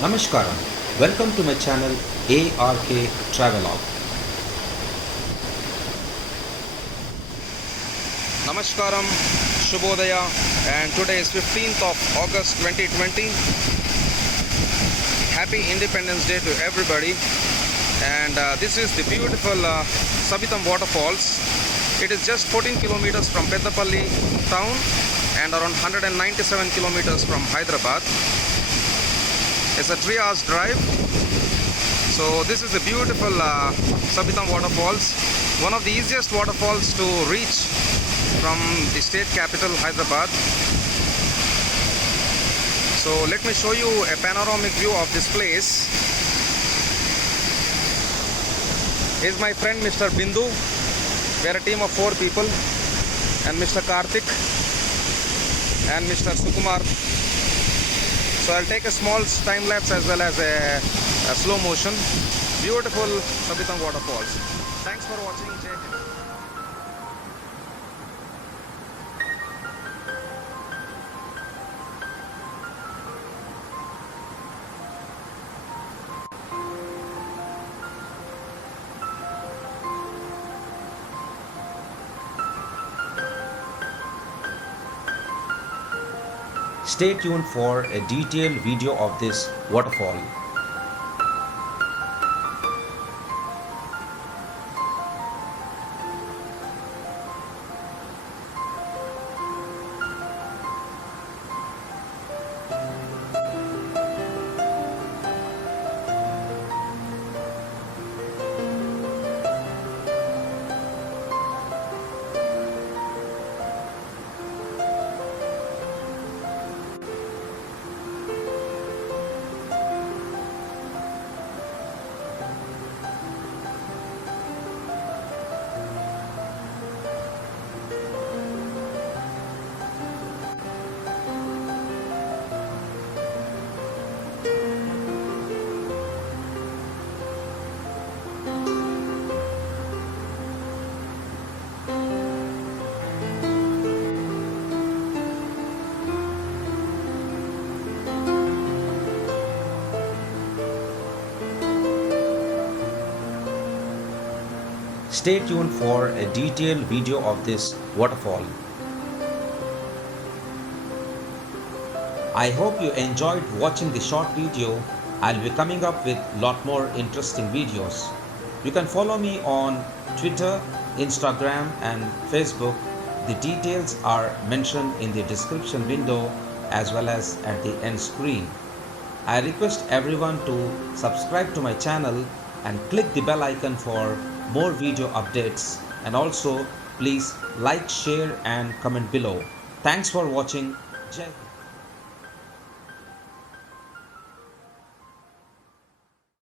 Namaskaram. Welcome to my channel ARK Travelogue. Namaskaram, Shubhodaya, and today is 15th of August 2020. Happy Independence Day to everybody. And this is the beautiful Sabbitham Waterfalls. It is just 14 kilometers from Peddapalli town and around 197 kilometers from Hyderabad. It's a 3 hours drive. So this is the beautiful Sabbitham Waterfalls, one of the easiest waterfalls to reach from the state capital Hyderabad. So let me show you a panoramic view of this place. Here's my friend Mr. Bindu. We are a team of 4 people, and Mr. Karthik and Mr. Sukumar. So I'll take a small time lapse as well as a slow motion. Beautiful Sabbitham Waterfalls. Thanks for watching. Jai Hind. Stay tuned for a detailed video of this waterfall. Stay tuned for a detailed video of this waterfall. I hope you enjoyed watching the short video. I'll be coming up with lot more interesting videos. You can follow me on Twitter, Instagram and Facebook. The details are mentioned in the description window as well as at the end screen. I request everyone to subscribe to my channel and click the bell icon for more video updates, and also please like, share and comment below. Thanks for watching. Jai Hind.